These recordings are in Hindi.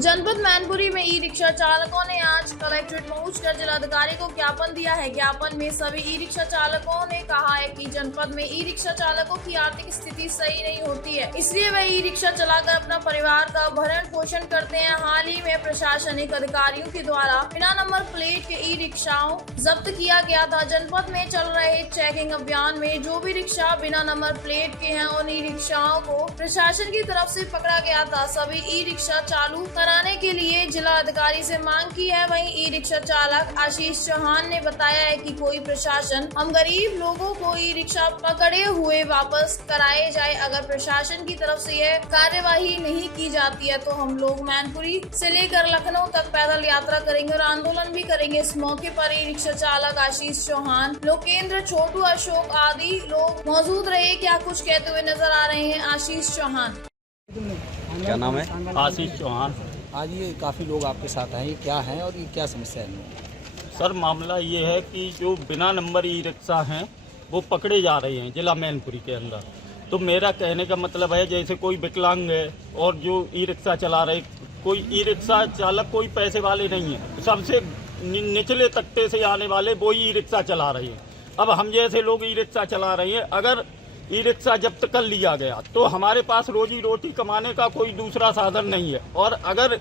जनपद मैनपुरी में ई रिक्शा चालकों ने आज कलेक्ट्रेट पहुंचकर जिलाधिकारी को ज्ञापन दिया है। ज्ञापन में सभी ई रिक्शा चालकों ने कहा है कि जनपद में ई रिक्शा चालकों की आर्थिक स्थिति सही नहीं होती है, इसलिए वे ई रिक्शा चलाकर अपना परिवार का भरण पोषण करते हैं। हाल ही में प्रशासनिक अधिकारियों के द्वारा बिना नंबर प्लेट के ई रिक्शाओं जब्त किया गया था। जनपद में चल रहे चेकिंग अभियान में जो भी रिक्शा बिना नंबर प्लेट के हैं उन ई रिक्शाओं को प्रशासन की तरफ से पकड़ा गया था। सभी ई रिक्शा चालू कराने के लिए जिला अधिकारी से मांग की है। वहीं ई रिक्शा चालक आशीष चौहान ने बताया है कि कोई प्रशासन हम गरीब लोगों को ई रिक्शा पकड़े हुए वापस कराए जाए। अगर प्रशासन की तरफ से यह कार्यवाही नहीं की जाती है तो हम लोग मैनपुरी से लेकर लखनऊ तक पैदल यात्रा करेंगे और आंदोलन भी करेंगे। इस मौके पर ई रिक्शा चालक आशीष चौहान, लोकेंद्र, छोटू, अशोक आदि लोग मौजूद रहे। क्या कुछ कहते हुए नजर आ रहे हैं आशीष चौहान। क्या नाम है? आशीष चौहान। आज ये काफ़ी लोग आपके साथ हैं, ये क्या है और ये क्या समस्या है? सर मामला ये है कि जो बिना नंबर ई रिक्शा हैं वो पकड़े जा रहे हैं जिला मैनपुरी के अंदर। तो मेरा कहने का मतलब है जैसे कोई विकलांग है और जो ई रिक्शा चला रहे, कोई ई रिक्शा चालक कोई पैसे वाले नहीं है, सबसे निचले तख्ते से आने वाले वो ई रिक्शा चला रहे हैं। अब हम जैसे लोग ई रिक्शा चला रहे हैं, अगर ई रिक्शा जब्त कर लिया गया तो हमारे पास रोजी रोटी कमाने का कोई दूसरा साधन नहीं है। और अगर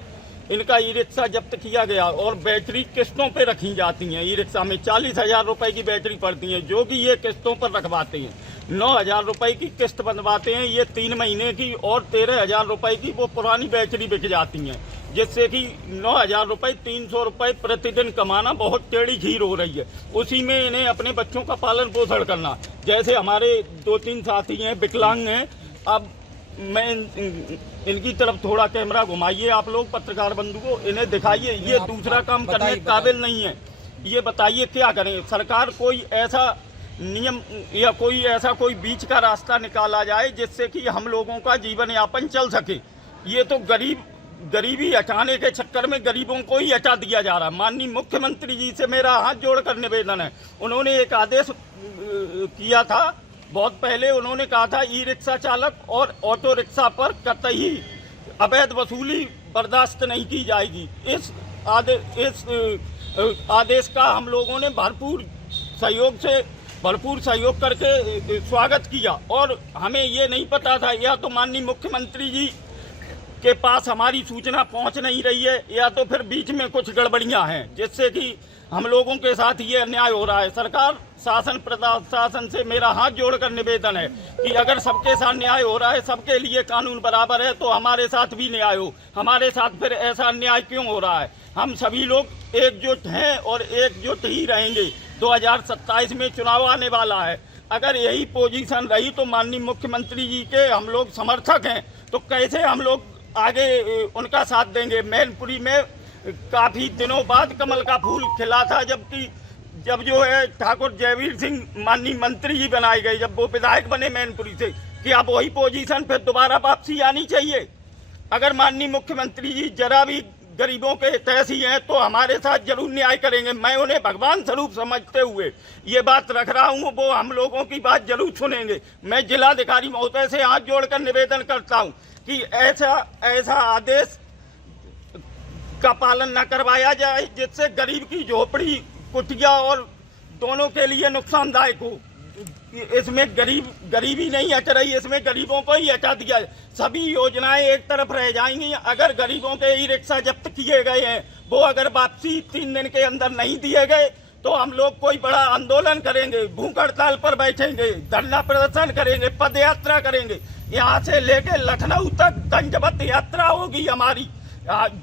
इनका ई रिक्शा जब्त किया गया और बैटरी किस्तों पे रखी जाती हैं, ई रिक्शा में 40,000 रुपए की बैटरी पड़ती है, जो कि ये किस्तों पर रखवाते हैं। 9,000 रुपए की किस्त बनवाते हैं ये 3 महीने की, और 13,000 रुपए की वो पुरानी बैटरी बिक जाती हैं, जिससे कि 9,000 रुपए 300 रुपए प्रतिदिन कमाना बहुत टेढ़ी खीर हो रही है। उसी में इन्हें अपने बच्चों का पालन पोषण करना। जैसे हमारे 2-3 साथी हैं विकलांग हैं। अब मैं इनकी तरफ थोड़ा कैमरा घुमाइए आप लोग, पत्रकार बंधु को, इन्हें दिखाइए ये दूसरा काम करने के काबिल नहीं है। ये बताइए क्या करें? सरकार कोई ऐसा नियम या कोई बीच का रास्ता निकाला जाए जिससे कि हम लोगों का जीवन यापन चल सके। ये तो गरीबी हटाने के चक्कर में गरीबों को ही हटा दिया जा रहा है। माननीय मुख्यमंत्री जी से मेरा हाथ जोड़कर निवेदन है, उन्होंने एक आदेश किया था बहुत पहले। उन्होंने कहा था ई रिक्शा चालक और ऑटो रिक्शा पर कतई अवैध वसूली बर्दाश्त नहीं की जाएगी। इस आदेश का हम लोगों ने भरपूर सहयोग करके स्वागत किया। और हमें ये नहीं पता था, या तो माननीय मुख्यमंत्री जी के पास हमारी सूचना पहुंच नहीं रही है, या तो फिर बीच में कुछ गड़बड़ियां हैं जिससे कि हम लोगों के साथ ये अन्याय हो रहा है। सरकार, शासन, प्रशासन से मेरा हाथ जोड़कर निवेदन है कि अगर सबके साथ न्याय हो रहा है, सबके लिए कानून बराबर है, तो हमारे साथ भी न्याय हो। हमारे साथ फिर ऐसा अन्याय क्यों हो रहा है? हम सभी लोग एकजुट हैं और एकजुट ही रहेंगे। 2027 में चुनाव आने वाला है। अगर यही पोजीशन रही तो माननीय मुख्यमंत्री जी के हम लोग समर्थक हैं, तो कैसे हम लोग आगे उनका साथ देंगे? मैनपुरी में काफ़ी दिनों बाद कमल का फूल खिला था, जब जो है ठाकुर जयवीर सिंह माननीय मंत्री जी बनाए गए, जब वो विधायक बने मैनपुरी से, कि अब वही पोजीशन फिर दोबारा वापसी आनी चाहिए। अगर माननीय मुख्यमंत्री जी जरा भी गरीबों के हितैषी हैं तो हमारे साथ जरूर न्याय करेंगे। मैं उन्हें भगवान स्वरूप समझते हुए ये बात रख रहा हूँ, वो हम लोगों की बात जरूर सुनेंगे। मैं जिलाधिकारी महोदय से हाथ जोड़कर निवेदन करता हूँ कि ऐसा आदेश का पालन न करवाया जाए जिससे गरीब की झोपड़ी, कुटिया और दोनों के लिए नुकसानदायक हो। इसमें गरीबी नहीं हट रही, इसमें गरीबों को ही हटा दिया। सभी योजनाएं एक तरफ रह जाएंगी। अगर गरीबों के ई रिक्शा जब्त किए गए हैं, वो अगर वापसी 3 दिन के अंदर नहीं दिए गए तो हम लोग कोई बड़ा आंदोलन करेंगे, भूख हड़ताल पर बैठेंगे, धरना प्रदर्शन करेंगे, पद यात्रा करेंगे। यहाँ से लेके लखनऊ तक दंडवत यात्रा होगी हमारी।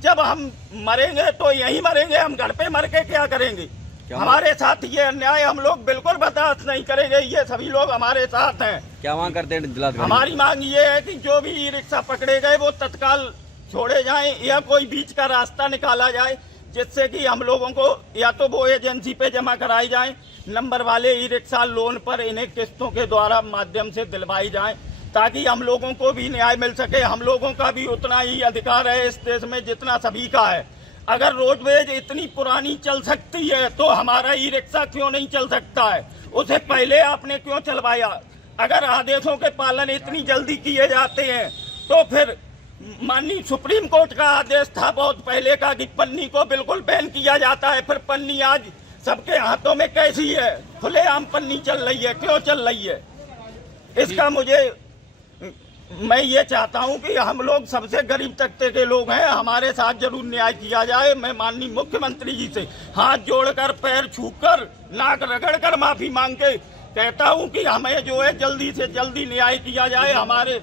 जब हम मरेंगे तो यहीं मरेंगे, हम घर पे मर के क्या करेंगे? हमारे साथ ये अन्याय हम लोग बिल्कुल बर्दाश्त नहीं करेंगे। ये सभी लोग हमारे साथ हैं। क्या मांग करते हैं जिलाधिकारी? हमारी मांग ये है कि जो भी ई रिक्शा पकड़े गए वो तत्काल छोड़े जाएं, या कोई बीच का रास्ता निकाला जाए जिससे कि हम लोगों को या तो वो एजेंसी पे जमा कराई जाएं, नंबर वाले ई रिक्शा लोन पर इन्हें किस्तों के द्वारा माध्यम से दिलवाई जाएं, ताकि हम लोगों को भी न्याय मिल सके। हम लोगों का भी उतना ही अधिकार है इस देश में जितना सभी का है। अगर रोडवेज इतनी पुरानी चल सकती है तो हमारा ई रिक्शा क्यों नहीं चल सकता है? उसे पहले आपने क्यों चलवाया? अगर आदेशों के पालन इतनी जल्दी किए जाते हैं तो फिर माननीय सुप्रीम कोर्ट का आदेश था बहुत पहले का कि पन्नी को बिल्कुल बैन किया जाता है, फिर पन्नी आज सबके हाथों में कैसी है? खुलेआम पन्नी चल रही है, क्यों चल रही है? इसका मैं ये चाहता हूं कि हम लोग सबसे गरीब तबके के लोग हैं, हमारे साथ जरूर न्याय किया जाए। मैं माननीय मुख्यमंत्री जी से हाथ जोड़कर, पैर छूकर, नाक रगड़कर माफी मांग के कहता हूं कि हमें जो है जल्दी से जल्दी न्याय किया जाए। हमारे